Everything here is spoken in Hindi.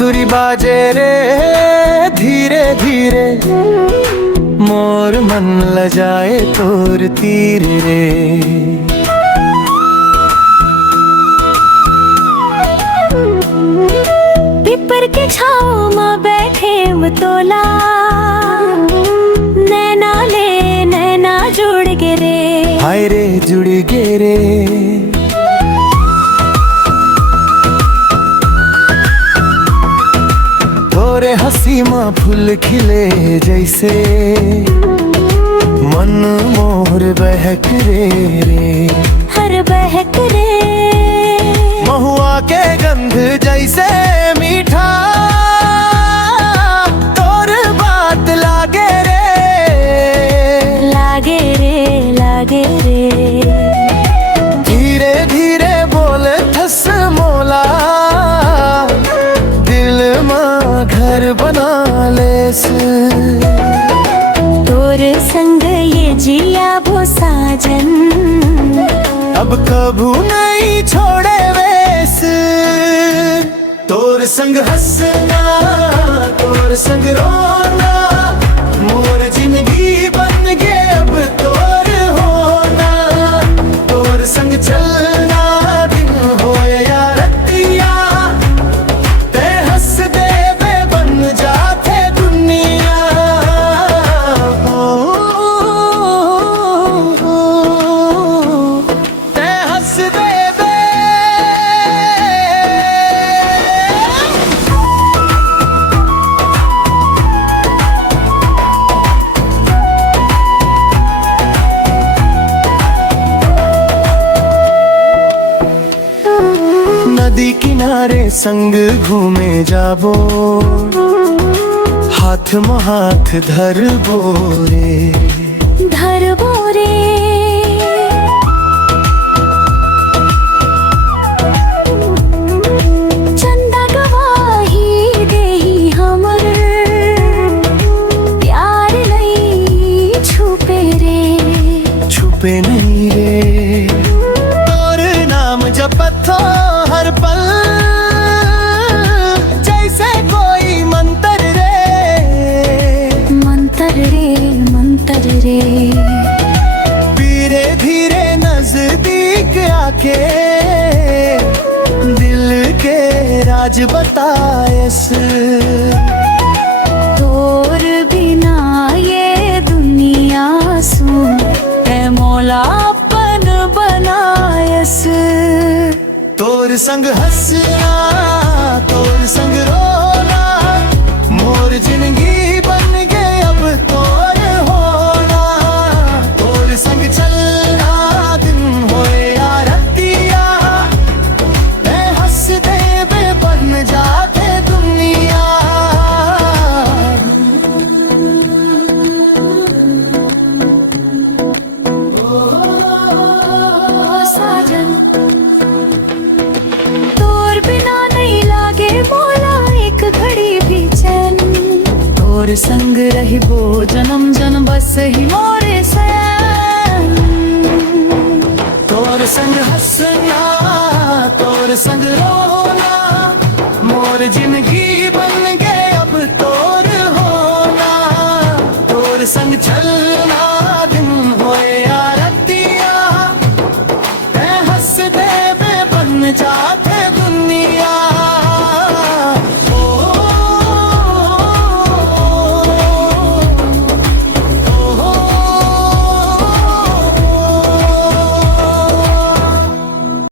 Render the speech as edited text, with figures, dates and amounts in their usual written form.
बांसुरी बाजे रे धीरे धीरे, मोर मन लजाए तोर तीर रे। पिपर के छाँव में बैठे मतोला, नैना ले नैना जुड़ गे रे। हाय रे जुड़ गे रे। तोरे हंसी माँ फूल खिले जैसे, मन मोर बहक रे। हर बहक रे। महुआ के गंध जैसे मीठा, तोर बात लागे रे। लागे रे लागे रे। धीरे धीरे बोले थस मोला, दिल माँ घर बना लेस। तोर संग ये जिया वो साजन, अब कभू नहीं छोड़े वेस। तोर संग हंसना तोर संग रोना, मोर जिंदगी बन गे अब तोर होना। तोर संग चलना दिन होए या रतिया, ते हंस देवे बन जाते दुनिया। ते हंस देवे। नदी किनारे संग घूमे जाबो, हाथ में हाथ धरबो रे। धरबो रे। चंदा गवाही देही हमर, प्यार नहीं छुपे रे। छुपे नहीं रे। तोर नाम जपथो हर पल, जैसे कोई मंत्र रे। मंतर रे मंतर रे। धीरे धीरे नजदीक आके, दिल के राज बताएस। तोर बिना ये दुनिया सुन, है मौला अपन बनायस। तोर संग हंसना तोर संग रोना, मोर जिंदगी बन गए अब तोर होना। तोर संग चलना दिन होए या रतिया, मैं हंस देवे बन जाते दुनिया। ओ साजन, तोर बिना नहीं लागे मौला एक घड़ी भी चैन। तोर संग रहिबो जन्म जन्म बस ही मोरे सैन। तोर संग हंसना तोर संग रोना, मोर जिंदगी बन गए